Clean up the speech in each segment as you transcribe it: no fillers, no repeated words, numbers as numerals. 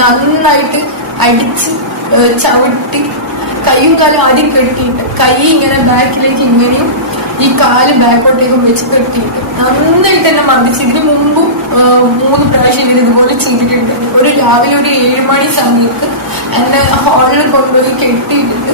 നന്നായിട്ട് അടിച്ച് ചവിട്ടി കൈയും കാലും ആദ്യം കെട്ടിയിട്ട് കൈ ഇങ്ങനെ ബാക്കിലേക്ക് ഇങ്ങനെയും ഈ കാല് ബാക്കോട്ടേക്കും വെച്ച് കെട്ടിയിട്ട് നന്നായിട്ട് തന്നെ മർദ്ദിച്ച്. ഇതിന് മുമ്പും 3 പ്രാവശ്യം ഇതുപോലെ ചെയ്തിട്ടുണ്ട്. ഒരു രാവിലെ ഒരു 7 മണി സമയത്ത് എന്നെ ഹാളിൽ കൊണ്ടുപോയി കെട്ടിയിട്ടുണ്ട്.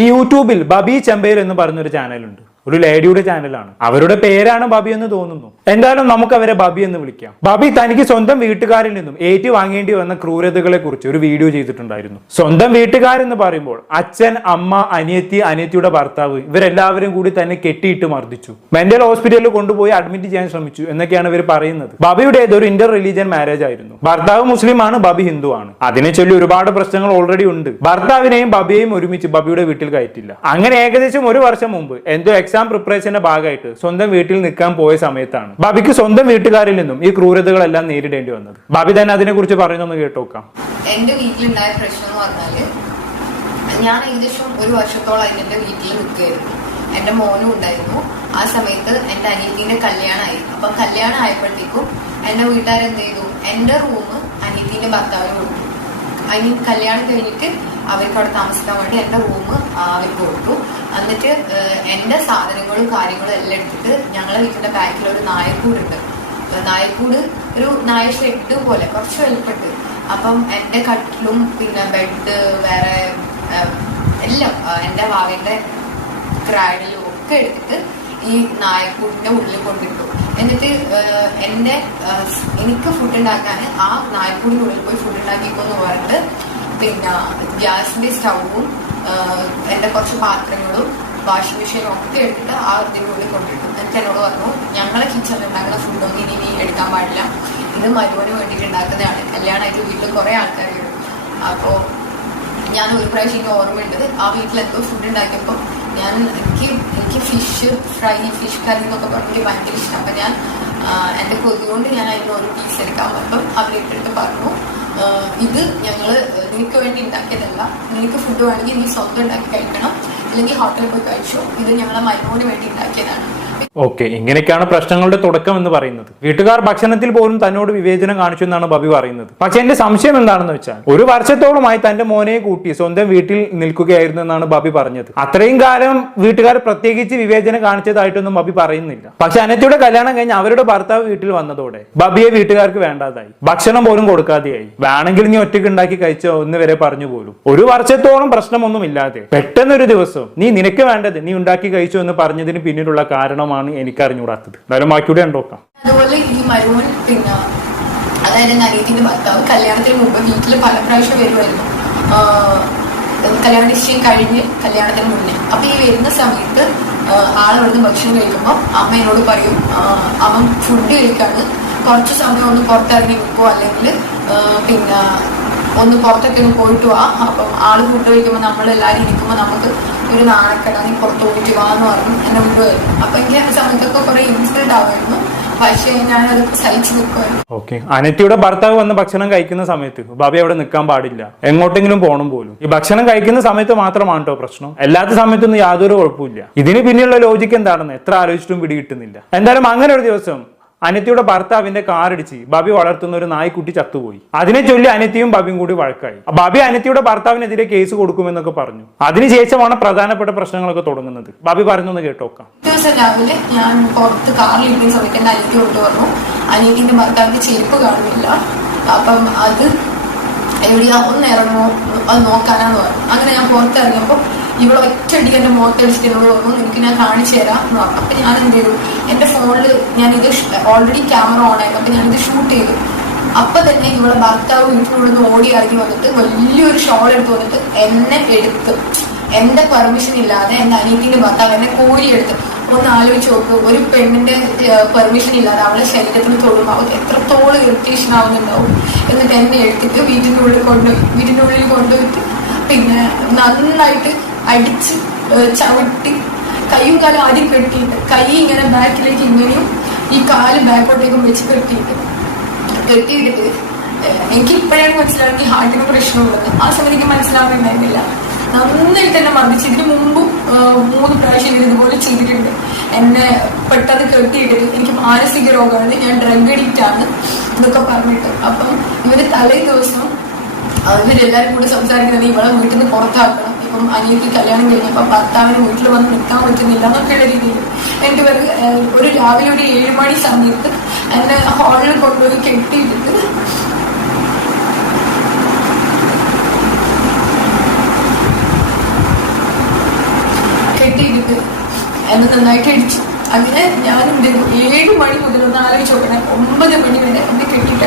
ഈ യൂട്യൂബിൽ ബബി ചെമ്പയിൽ എന്ന് പറഞ്ഞൊരു ചാനലുണ്ട്. ഒരു ലേഡിയുടെ ചാനലാണ്. അവരുടെ പേരാണ് ബബി എന്ന് തോന്നുന്നു. എന്തായാലും നമുക്ക് അവരെ ബബി എന്ന് വിളിക്കാം. ബബി തനിക്ക് സ്വന്തം വീട്ടുകാരിൽ നിന്നും ഏറ്റു വാങ്ങേണ്ടി വന്ന ക്രൂരതകളെ കുറിച്ച് ഒരു വീഡിയോ ചെയ്തിട്ടുണ്ടായിരുന്നു. സ്വന്തം വീട്ടുകാരെന്ന് പറയുമ്പോൾ അച്ഛൻ, അമ്മ, അനിയത്തി, അനിയത്തിയുടെ ഭർത്താവ് ഇവരെല്ലാവരും കൂടി തന്നെ കെട്ടിയിട്ട് മർദ്ദിച്ചു. മെന്റൽ ഹോസ്പിറ്റലിൽ കൊണ്ടുപോയി അഡ്മിറ്റ് ചെയ്യാൻ ശ്രമിച്ചു എന്നൊക്കെയാണ് ഇവർ പറയുന്നത്. ബബിയുടെ ഒരു ഇന്റർ റിലീജിയൻ മാരേജ് ആയിരുന്നു. ഭർത്താവ് മുസ്ലിമാണ്, ബബി ഹിന്ദു ആണ്. അതിനെ ചൊല്ലി ഒരുപാട് പ്രശ്നങ്ങൾ ഓൾറെഡി ഉണ്ട്. ഭർത്താവിനെയും ബബിയെയും ഒരുമിച്ച് ബബിയുടെ വീട്ടിൽ കയറ്റില്ല. അങ്ങനെ ഏകദേശം 1 വർഷം മുമ്പ് എന്തോ എക്സാം പ്രിപ്പറേഷന്റെ ഭാഗമായിട്ട് സ്വന്തം വീട്ടിൽ നിൽക്കാൻ പോയ സമയത്താണ് ബബിക്ക് സ്വന്തം വീട്ടുകാരിൽ നിന്നും ഈ ക്രൂരതകളെല്ലാം നേരിടേണ്ടി വന്നത്. ബബി തന്നെ അതിനെ കുറിച്ച് പറയുന്നൊന്ന് കേട്ടോക്കാം. എന്റെ വീട്ടിലുണ്ടായ പ്രശ്നം എന്ന് പറഞ്ഞാല്, ഞാൻ ഏകദേശം 1 വർഷത്തോളം എന്റെ വീട്ടിൽ നിൽക്കുകയായിരുന്നു. എന്റെ മോനും ഉണ്ടായിരുന്നു. ആ സമയത്ത് എന്റെ അനിയത്തിന്റെ കല്യാണമായി. അപ്പൊ കല്യാണം ആയപ്പോഴത്തേക്കും എന്റെ വീട്ടുകാരെന്ത് ചെയ്തു, എന്റെ റൂം അനിയത്തിന്റെ ഭർത്താവിന് കൊടുത്തു. കല്യാണം കഴിഞ്ഞിട്ട് അവർക്ക് അവിടെ താമസിക്കാൻ വേണ്ടി എന്റെ റൂം അവർക്ക് കൊടുത്തു. എന്നിട്ട് എന്റെ സാധനങ്ങളും കാര്യങ്ങളും എല്ലാം എടുത്തിട്ട് ഞങ്ങളെ വീട്ടിന്റെ ബാക്കിൽ ഒരു നായക്കൂടുണ്ട്. നായക്കൂട് ഒരു നായ ഷെഡ് പോലെ കുറച്ച് വലുപ്പമുണ്ട്. അപ്പം എന്റെ കട്ടിലും പിന്നെ ബെഡ് വേറെ എല്ലാം എന്റെ വാവിന്റെ ക്രാഡിലും ഒക്കെ എടുത്തിട്ട് ഈ നായക്കൂടിന്റെ ഉള്ളിൽ കൊണ്ടിട്ടു. എന്നിട്ട് എനിക്ക് ഫുഡ് ഉണ്ടാക്കാൻ ആ നായക്കൂടിന്റെ ഉള്ളിൽ പോയി ഫുഡ് ഉണ്ടാക്കിക്കോന്ന് പറഞ്ഞിട്ട് പിന്നെ ഗ്യാസിന്റെ സ്റ്റൗവും എന്റെ കുറച്ച് പാത്രങ്ങളും വാഷിംഗ് മെഷീനും ഒക്കെ എടുത്തിട്ട് ആ ഇതിനുള്ളിൽ കൊണ്ടിട്ടു. എന്നിട്ട് എന്നോട് പറഞ്ഞു, ഞങ്ങളെ കിച്ചണിൽ ഉണ്ടാക്കുന്ന ഫുഡൊന്നും ഇനി എടുക്കാൻ പാടില്ല, ഇത് മരുവന് വേണ്ടിയിട്ട് ഉണ്ടാക്കുന്നതാണ്. കല്യാണമായിട്ട് വീട്ടിൽ കുറെ ആൾക്കാരുണ്ട്. അപ്പോ ഞാൻ ഒരു പ്രാവശ്യം എനിക്ക് ഓർമ്മയുണ്ട്, ആ വീട്ടിൽ എന്തോ ഫുഡ് ഉണ്ടാക്കിയപ്പോൾ എനിക്ക് ഫിഷ് ഫ്രൈ, ഫിഷ് കറി എന്നൊക്കെ പറഞ്ഞിട്ട് ഭയങ്കര ഇഷ്ടം. അപ്പൊ ഞാൻ എന്റെ കൊതി കൊണ്ട് ഞാൻ അതിന് ഒരു പീസ് എടുക്കാൻ വന്നപ്പം അവരിട്ടിട്ട് പറഞ്ഞു, ഇത് ഞങ്ങള് നിനക്ക് വേണ്ടി ഉണ്ടാക്കിയതല്ല, നിനക്ക് ഫുഡ് വേണമെങ്കിൽ നീ സ്വന്തം ഉണ്ടാക്കി കഴിക്കണം, അല്ലെങ്കിൽ ഹോട്ടലിൽ പോയി കഴിച്ചു, ഇത് ഞങ്ങളെ മരുമോന് വേണ്ടി ഉണ്ടാക്കിയതാണ്. ഓക്കെ, ഇങ്ങനെയൊക്കെയാണ് പ്രശ്നങ്ങളുടെ തുടക്കം എന്ന് പറയുന്നത്. വീട്ടുകാർ ഭക്ഷണത്തിൽ പോലും തന്നോട് വിവേചനം കാണിച്ചു എന്നാണ് ബബി പറയുന്നത്. പക്ഷെ എന്റെ സംശയം എന്താണെന്ന് വെച്ചാൽ, 1 വർഷത്തോളമായി തന്റെ മോനെ കൂട്ടി സ്വന്തം വീട്ടിൽ നിൽക്കുകയായിരുന്നു എന്നാണ് ബബി പറഞ്ഞത്. അത്രയും കാലം വീട്ടുകാർ പ്രത്യേകിച്ച് വിവേചനം കാണിച്ചതായിട്ടൊന്നും ബബി പറയുന്നില്ല. പക്ഷെ അനത്തിയുടെ കല്യാണം കഴിഞ്ഞ് അവരുടെ ഭർത്താവ് വീട്ടിൽ വന്നതോടെ ബബിയെ വീട്ടുകാർക്ക് വേണ്ടാതായി. ഭക്ഷണം പോലും കൊടുക്കാതെയായി. വേണമെങ്കിൽ നീ ഒറ്റയ്ക്ക് ഉണ്ടാക്കി കഴിച്ചോ എന്ന് വരെ പറഞ്ഞു പോലും. 1 വർഷത്തോളം പ്രശ്നമൊന്നും ഇല്ലാതെ പെട്ടെന്നൊരു ദിവസം നിനക്ക് വേണ്ടത് നീ ഉണ്ടാക്കി കഴിച്ചോ എന്ന് പറഞ്ഞതിന് പിന്നിലുള്ള കാരണമാണ് എനിക്ക് അറിഞ്ഞുകൂടാത്തത്. എന്തായാലും ബാക്കിയൂടെ ഉണ്ടോക്കാം. അതുപോലെ ഈ മരുമോൻ പിന്നെ അതായത് അനിയത്തിന്റെ ഭർത്താവ് കല്യാണത്തിന് മുമ്പ് വീട്ടിൽ പല പ്രാവശ്യം വരുമായിരുന്നു. കല്യാണ നിശ്ചയം കഴിഞ്ഞ് കല്യാണത്തിന് മുന്നേ. അപ്പൊ ഈ വരുന്ന സമയത്ത് ആളവിടുന്ന് ഭക്ഷണം കഴിക്കുമ്പോൾ അമ്മ എന്നോട് പറയും, അവൻ ഫുഡ് കഴിക്കാണ്, കുറച്ച് സമയം ഒന്ന് പുറത്തിറങ്ങി നിൽക്കുമോ, അല്ലെങ്കിൽ പിന്നെ ഒന്ന് പുറത്തൊക്കെ ഒന്ന് പോയിട്ട് വാ. അപ്പം ആള് ഫുഡ് കഴിക്കുമ്പോൾ നമ്മളെല്ലാവരും ഇരിക്കുമ്പോൾ നമുക്ക് ഒരു നാണക്കെടാ, നീ പുറത്ത് പോയിട്ട് വാ എന്ന് പറഞ്ഞു എന്നെ കൊണ്ടുവരും. അപ്പൊ എനിക്ക് ആ സമയത്തൊക്കെ കുറെ ഇൻസിഡന്റ് ആവുമായിരുന്നു. പക്ഷേ ഞാനത് സഹിച്ചു നിൽക്കുമായിരുന്നു. ഓക്കെ, അനത്തിയുടെ ഭർത്താവ് വന്ന് ഭക്ഷണം കഴിക്കുന്ന സമയത്ത് ബബി അവിടെ നിൽക്കാൻ പാടില്ല, എങ്ങോട്ടെങ്കിലും പോകണം പോലും. ഈ ഭക്ഷണം കഴിക്കുന്ന സമയത്ത് മാത്രമാണ് കേട്ടോ പ്രശ്നം, അല്ലാത്ത സമയത്തൊന്നും യാതൊരു കുഴപ്പമില്ല. ഇതിന് പിന്നിലുള്ള ലോജിക്ക് എന്താണെന്ന് എത്ര ആലോചിച്ചിട്ടും പിടികിട്ടുന്നില്ല. എന്തായാലും അങ്ങനെ ഒരു ദിവസം അനത്തിയുടെ ഭർത്താവിന്റെ കാറിടിച്ച് ബബി വളർത്തുന്ന ഒരു നായ്ക്കുട്ടി ചത്തുപോയി. അതിനെ ചൊല്ലി അനത്തിയും ബബിയും കൂടി വഴക്കായി. ബബി അനത്തിയുടെ ഭർത്താവിനെതിരെ കേസ് കൊടുക്കുമെന്നൊക്കെ പറഞ്ഞു. അതിനുശേഷമാണ് പ്രധാനപ്പെട്ട പ്രശ്നങ്ങളൊക്കെ തുടങ്ങുന്നത്. ബബി പറയുന്നത് കേട്ടോക്കാം. ദിവസം രാവിലെ ഞാൻ പുറത്ത് കാറിലിരിക്കുന്ന സമയത്ത് എന്റെ അനിയത്തി കൊണ്ടുവന്നു. അനിയത്തിന്റെ ഭർത്താവിന്റെ ചെരുപ്പ് കാണുന്നില്ല. അപ്പം അത് എവിടെയാ ഒന്ന് ഇറങ്ങുമോ അത് നോക്കാനാന്ന് പറഞ്ഞു. അങ്ങനെ ഞാൻ പുറത്തിറങ്ങിയപ്പോൾ ഇവിടെ ഒറ്റയടിക്ക് എന്റെ മുഖത്തടിച്ചിട്ട് എന്നോട് പറഞ്ഞു, എനിക്ക് ഞാൻ കാണിച്ചു തരാം എന്ന് പറഞ്ഞു. അപ്പൊ ഞാൻ എന്ത് ചെയ്തു, എന്റെ ഫോണിൽ ഞാനിത് ഓൾറെഡി ക്യാമറ ഓൺ ആയിരുന്നു. അപ്പൊ ഞാനിത് ഷൂട്ട് ചെയ്തു. അപ്പൊ തന്നെ ഇവിടെ ഭർത്താവ് വീട്ടിനുള്ളിൽ നിന്ന് ഓടി ഇറങ്ങി വന്നിട്ട് വലിയൊരു ഷോൾ എടുത്ത് വന്നിട്ട് എന്നെ എടുത്ത്, എന്റെ പെർമിഷൻ ഇല്ലാതെ എന്റെ അനിയത്തിന്റെ ഭർത്താവ് എന്നെ കോരിയെടുത്ത്. ഒന്ന് ആലോചിച്ച് നോക്ക്, ഒരു പെണ്ണിന്റെ പെർമിഷൻ ഇല്ലാതെ അവളെ ശരീരത്തിന് തൊടുമ്പോൾ അവർക്ക് എത്രത്തോളം ഇറിറ്റേഷൻ ആവുന്നുണ്ടാവും. എന്നിട്ട് എന്നെ എടുത്തിട്ട് വീട്ടിന്റെ ഉള്ളിൽ കൊണ്ടുപോയിട്ട് പിന്നെ നന്നായിട്ട് അടിച്ച് ചവിട്ടി കൈയും കാലും ആദ്യം കെട്ടിയിട്ട് കൈ ഇങ്ങനെ ബാക്കിലേക്ക് ഇങ്ങനെയും ഈ കാല് ബാക്കോട്ടേക്കും വെച്ച് കെട്ടിയിട്ടിട്ട് എനിക്ക് ഇപ്പോഴാണ് മനസ്സിലാവുന്നത് ഈ ഹാർട്ടിന് പ്രശ്നമുള്ളത്. ആ സമയത്ത് എനിക്ക് മനസ്സിലാവുന്നുണ്ടായിരുന്നില്ല. നന്നായിട്ട് തന്നെ മർദ്ദിച്ച്. ഇതിന് മുമ്പും 3 പ്രാവശ്യം ഇതുപോലെ ചെയ്തിട്ടുണ്ട്. എന്നെ പെട്ടെന്ന് കെട്ടിയിട്ടിട്ട് എനിക്ക് മാനസിക രോഗമാണ്, ഞാൻ ഡ്രഗ് അഡിക്റ്റ് ആണ് എന്നൊക്കെ പറഞ്ഞിട്ട്. അപ്പം ഇവര് തലേ ദിവസം ഇവരെല്ലാരും കൂടെ സംസാരിക്കുന്നത് ഇവളെ വീട്ടിൽ നിന്ന് പുറത്താക്കണം, ഇപ്പം അനിയത്തി കല്യാണം കഴിഞ്ഞപ്പോൾ ഭർത്താവിന് വീട്ടിൽ വന്ന് നിൽക്കാൻ പറ്റുന്നില്ല എന്നൊക്കെയുള്ള രീതിയിൽ എൻ്റെ പേര് ഒരു രാവിലെ ഒരു 7 മണി സമയത്ത് എന്നെ ഹാളിൽ കൊണ്ടുപോയി കെട്ടിയിട്ടിട്ട് എന്നെ നന്നായിട്ട് അടിച്ചു. അങ്ങനെ ഞാൻ 7 മണി മുതൽ ഒന്ന് ആലോചിച്ച് നോക്കണേ 9 മണി വരെ എന്നെ കെട്ടിയിട്ട്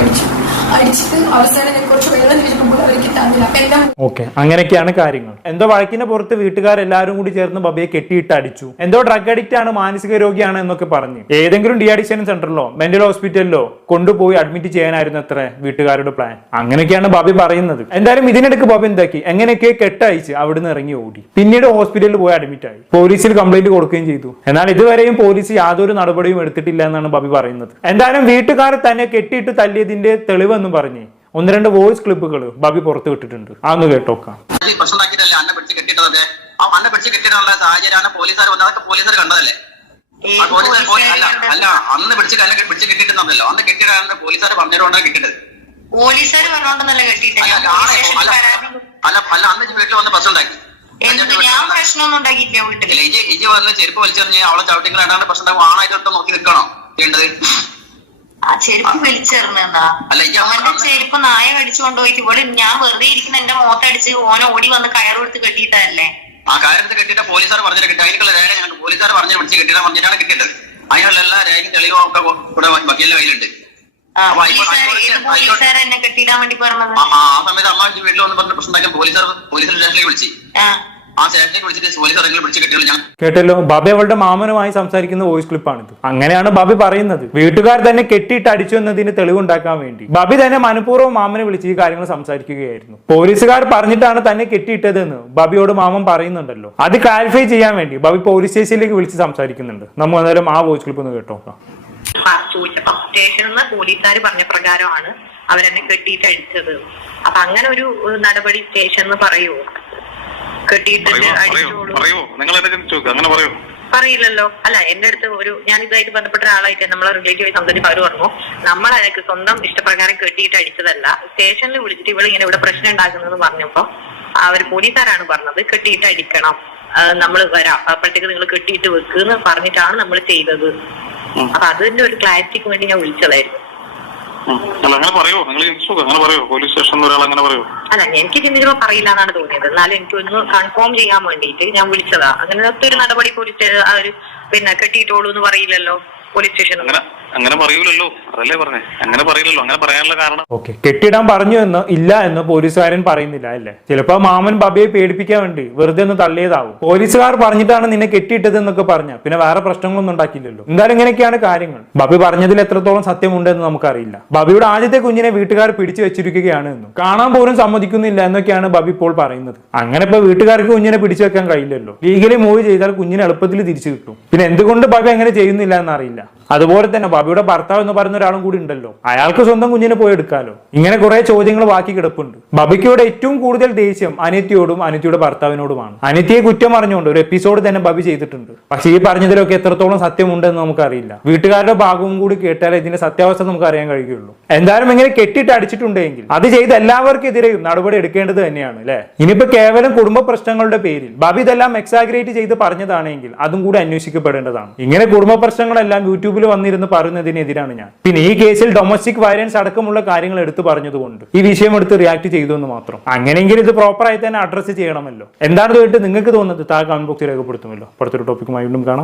അടിച്ചിട്ട് അവസാനം ഞാൻ കുറച്ച് വെള്ളം ചോദിക്കുമ്പോൾ അവർക്ക് തന്നില്ല. അപ്പൊ എല്ലാം ഓക്കെ, അങ്ങനെയൊക്കെയാണ് കാര്യങ്ങൾ. എന്തോ വഴക്കിന് പുറത്ത് വീട്ടുകാരെല്ലാരും കൂടി ചേർന്ന് ബബിയെ കെട്ടിയിട്ട് അടിച്ചു. എന്തോ ഡ്രഗ് അഡിക്റ്റ് ആണ്, മാനസിക രോഗിയാണ് എന്നൊക്കെ പറഞ്ഞു ഏതെങ്കിലും ഡി അഡിക്ഷൻ സെന്ററിലോ മെന്റൽ ഹോസ്പിറ്റലിലോ കൊണ്ടുപോയി അഡ്മിറ്റ് ചെയ്യാനായിരുന്നു അത്ര വീട്ടുകാരുടെ പ്ലാൻ. അങ്ങനെയൊക്കെയാണ് ബബി പറയുന്നത്. എന്തായാലും ഇതിനിടയ്ക്ക് ബബി എന്താക്കി, എങ്ങനെയൊക്കെ കെട്ടയച്ച് അവിടുന്ന് ഇറങ്ങി ഓടി. പിന്നീട് ഹോസ്പിറ്റലിൽ പോയി അഡ്മിറ്റ് ആയി, പോലീസിൽ കംപ്ലൈന്റ് കൊടുക്കുകയും ചെയ്തു. എന്നാൽ ഇതുവരെയും പോലീസ് യാതൊരു നടപടിയും എടുത്തിട്ടില്ല എന്നാണ് ബബി പറയുന്നത്. എന്തായാലും വീട്ടുകാർ തന്നെ കെട്ടിയിട്ട് തല്ലിയതിന്റെ തെളിവെന്ന് പറഞ്ഞ് 1-2 വോയിസ് ക്ലിപ്പുകൾ ബബി പുറത്തു വിട്ടിട്ടുണ്ട്. അതൊന്ന് കേട്ടോക്കാം. സാഹചര്യമാണ് പോലീസുകാർ വന്നത്, അതൊക്കെ പോലീസുകാർ കണ്ടതല്ലേ. അല്ല അന്ന് പിടിച്ച് കെട്ടിട്ടുണ്ടല്ലോ, അന്ന് കെട്ടിയിട്ടാണ് പോലീസുകാർ പറഞ്ഞുകൊണ്ടാണ് കെട്ടിട്ടത്. പോലീസുകാർ പറഞ്ഞോണ്ടെന്നല്ല കെട്ടിട്ട്. അല്ല അന്ന് വീട്ടിൽ വന്ന് പ്രശ്നം ഉണ്ടാക്കി. ഞാൻ പ്രശ്നമൊന്നും ഉണ്ടാക്കിയില്ല വീട്ടിൽ. ഇജി വന്ന് ചെരുപ്പ് വലിച്ചെറിഞ്ഞ് അവളെ ചവിട്ടിങ്ങളായിട്ടാണ് പ്രശ്നം ഉണ്ടാകും. ആണായിട്ട് നോക്കി നിൽക്കണോ ചെയ്യേണ്ടത്? ആ ചെരുപ്പ് വലിച്ചെറിഞ്ഞാ അവന്റെ ചെരുപ്പ് നായ കടിച്ചു കൊണ്ടുപോയിട്ട് ഇവിടെ ഞാൻ വെറുതെ ഇരിക്കുന്ന എന്റെ മുഖത്തടിച്ച് ഓനെ ഓടി വന്ന് കയറ് കൊടുത്ത് കെട്ടിയിട്ടല്ലേ. ആ കാര്യത്തിൽ കെട്ടിയിട്ട് പോലീസുകാർ പറഞ്ഞിട്ട് കിട്ടി. അതിനുള്ള രേഖ ഞങ്ങൾക്ക് പോലീസുകാർ പറഞ്ഞു പിടിച്ച് കെട്ടിയിട്ടാ പറഞ്ഞിട്ടാണ് കിട്ടിയത്. അതിനുള്ള എല്ലാ രേഖയും തെളിവും ഒക്കെ ഇവിടെ വക്കീലിന്റെ കയ്യിലുണ്ട്. പോലീസുകാർ എന്നെ കെട്ടിയിടാൻ വേണ്ടി പറഞ്ഞത്. ആ സമയത്ത് അമ്മ വീട്ടിൽ വന്ന് പറഞ്ഞ പ്രശ്നം ഉണ്ടാക്കിയ പോലീസുകാർ സ്റ്റേഷനിലേക്ക് വിളിച്ചു. ആ സ്റ്റേഷനിലേക്ക് വിളിച്ചിട്ട് പോലീസ് പിടിച്ച് കെട്ടിയുള്ളൂ. ഞാൻ കേട്ടല്ലോ, ബാബി അവളുടെ മാമനുമായി സംസാരിക്കുന്ന വോയിസ് ക്ലിപ്പാണിത്. അങ്ങനെയാണ് ബാബി പറയുന്നത്. വീട്ടുകാർ തന്നെ കെട്ടിയിട്ട് അടിച്ചു എന്നതിന് തെളിവുണ്ടാക്കാൻ വേണ്ടി ബാബി തന്നെ മനഃപൂർവ്വം മാമനെ വിളിച്ച് ഈ കാര്യങ്ങൾ സംസാരിക്കുകയായിരുന്നു. പോലീസുകാർ പറഞ്ഞിട്ടാണ് തന്നെ കെട്ടിയിട്ടതെന്ന് ബാബിയോട് മാമൻ പറയുന്നുണ്ടല്ലോ. അത് ക്ലാരിഫൈ ചെയ്യാൻ വേണ്ടി ബാബി പോലീസ് സ്റ്റേഷനിലേക്ക് വിളിച്ച് സംസാരിക്കുന്നുണ്ട്. നമ്മൾ എന്തായാലും ആ വോയിസ് ക്ലിപ്പ് ഒന്ന് കേട്ടോക്കാം. ചോദിച്ചപ്പോ സ്റ്റേഷനിൽ നിന്ന് പോലീസുകാർ പറഞ്ഞ പ്രകാരമാണ് അവരെന്നെ കെട്ടിയിട്ട് അടിച്ചത്. അപ്പൊ അങ്ങനെ ഒരു നടപടി സ്റ്റേഷനിൽ പറയുമോ? കെട്ടിയിട്ടിട്ട് പറയില്ലല്ലോ. അല്ല, എന്റെ അടുത്ത് ഞാൻ ഇതായിട്ട് ബന്ധപ്പെട്ട ഒരാളായിട്ട് നമ്മളെ റിലേറ്റീവ് സംസാരിച്ച് അവർ പറഞ്ഞു നമ്മളയാൾക്ക് സ്വന്തം ഇഷ്ടപ്രകാരം കെട്ടിയിട്ട് അടിച്ചതല്ല, സ്റ്റേഷനിൽ വിളിച്ചിട്ട് ഇവളിങ്ങനെ ഇവിടെ പ്രശ്നം ഉണ്ടാക്കുന്നത് പറഞ്ഞപ്പോ അവർ പോലീസുകാരാണ് പറഞ്ഞത് കെട്ടിയിട്ട് അടിക്കണം, നമ്മൾ വരാം, അപ്പോഴത്തേക്ക് നിങ്ങൾ കെട്ടിയിട്ട് വെക്കുന്ന് പറഞ്ഞിട്ടാണ് നമ്മൾ ചെയ്തത്. അപ്പൊ അതിന്റെ ഒരു ക്ലാരിറ്റിക്ക് വേണ്ടി ഞാൻ വിളിച്ചതായിരുന്നു. അല്ല, എനിക്ക് ചിന്തിച്ചപ്പോ പറയില്ല എന്നാണ് തോന്നിയത്. എന്നാലും എനിക്ക് ഒന്ന് കൺഫേം ചെയ്യാൻ വേണ്ടിയിട്ട് ഞാൻ വിളിച്ചതാ. അങ്ങനത്തെ ഒരു നടപടി പോലീസ് കെട്ടിയിട്ടോളൂ എന്ന് പറയില്ലല്ലോ പോലീസ് സ്റ്റേഷനിൽ. അങ്ങനെ പറയൂലല്ലോ, അതല്ലേ പറഞ്ഞേ. അങ്ങനെ പറയില്ലല്ലോ, അങ്ങനെ പറയാനുള്ള കാരണം. ഓക്കെ, കെട്ടിയിടാൻ പറഞ്ഞു എന്ന് ഇല്ല എന്ന് പോലീസുകാരൻ പറയുന്നില്ല അല്ലേ. ചിലപ്പോ മാമൻ ബബിയെ പേടിപ്പിക്കാൻ വേണ്ടി വെറുതെ ഒന്ന് തള്ളിയതാവും. പോലീസുകാർ പറഞ്ഞിട്ടാണ് നിന്നെ കെട്ടിയിട്ടത് എന്നൊക്കെ പറഞ്ഞ പിന്നെ വേറെ പ്രശ്നങ്ങളൊന്നും ഉണ്ടാക്കില്ലല്ലോ. എന്തായാലും ഇങ്ങനെയൊക്കെയാണ് കാര്യങ്ങൾ. ബബി പറഞ്ഞതിൽ എത്രത്തോളം സത്യമുണ്ടെന്ന് നമുക്കറിയില്ല. ബബിയുടെ ആദ്യത്തെ കുഞ്ഞിനെ വീട്ടുകാർ പിടിച്ചു വെച്ചിരിക്കുകയാണ് എന്നും കാണാൻ പോലും സമ്മതിക്കുന്നില്ല എന്നൊക്കെയാണ് ബബി ഇപ്പോൾ പറയുന്നത്. അങ്ങനെ ഇപ്പൊ വീട്ടുകാർക്ക് കുഞ്ഞിനെ പിടിച്ചു വെക്കാൻ കഴിയില്ലല്ലോ. ലീഗലി മൂവ് ചെയ്താൽ കുഞ്ഞിനെ എളുപ്പത്തിൽ തിരിച്ചു കിട്ടും. പിന്നെ എന്തുകൊണ്ട് ബബി അങ്ങനെ ചെയ്യുന്നില്ല എന്നറിയില്ല. അതുപോലെ തന്നെ ബബിയുടെ ഭർത്താവ് എന്ന് പറയുന്ന ഒരാളും കൂടി ഉണ്ടല്ലോ, അയാൾക്ക് സ്വന്തം കുഞ്ഞിനെ പോയി എടുക്കാലോ. ഇങ്ങനെ കുറെ ചോദ്യങ്ങൾ ബാക്കി കിടപ്പുണ്ട്. ബബിക്ക് ഇവിടെ ഏറ്റവും കൂടുതൽ ദേഷ്യം അനിത്യയോടും അനിത്യയുടെ ഭർത്താവിനോടുമാണ്. അനിത്യയെ കുറ്റം പറഞ്ഞുകൊണ്ട് ഒരു എപ്പിസോഡ് തന്നെ ബബി ചെയ്തിട്ടുണ്ട്. പക്ഷെ ഈ പറഞ്ഞതിലൊക്കെ എത്രത്തോളം സത്യമുണ്ടെന്ന് നമുക്കറിയില്ല. വീട്ടുകാരുടെ ഭാഗവും കൂടി കേട്ടാലേ ഇതിന്റെ സത്യാവസ്ഥ നമുക്ക് അറിയാൻ കഴിയുള്ളൂ. എന്തായാലും ഇങ്ങനെ കെട്ടിയിട്ട് അടിച്ചിട്ടുണ്ടെങ്കിൽ അത് ചെയ്ത് എല്ലാവർക്കെതിരെയും നടപടി എടുക്കേണ്ടത് തന്നെയാണ് അല്ലെ. ഇനിയിപ്പോ കേവലം കുടുംബ പ്രശ്നങ്ങളുടെ പേരിൽ ബബി ഇതെല്ലാം എക്സാഗ്രേറ്റ് ചെയ്ത് പറഞ്ഞതാണെങ്കിൽ അതും കൂടി അന്വേഷിക്കപ്പെടേണ്ടതാണ്. ഇങ്ങനെ കുടുംബ പ്രശ്നങ്ങളെല്ലാം യൂട്യൂബിൽ വന്നിരുന്ന് പറയുന്നതിനെതിരാണ് ഞാൻ. പിന്നെ ഈ കേസിൽ ഡൊമസ്റ്റിക് വയലൻസ് അടക്കമുള്ള കാര്യങ്ങൾ എടുത്തു പറഞ്ഞതുകൊണ്ട് ഈ വിഷയം എടുത്ത് റിയാക്ട് ചെയ്തു എന്ന് മാത്രം. അങ്ങനെയെങ്കിൽ ഇത് പ്രോപ്പറായി തന്നെ അഡ്രസ്സ് ചെയ്യണമല്ലോ. എന്താണ് കേട്ട് നിങ്ങൾക്ക് തോന്നുന്നത് താഴെ കമന്റ് ബോക്സിൽ രേഖപ്പെടുത്തുമല്ലോ. അടുത്തൊരു ടോപ്പിക്കുമായി വീണ്ടും കാണാം.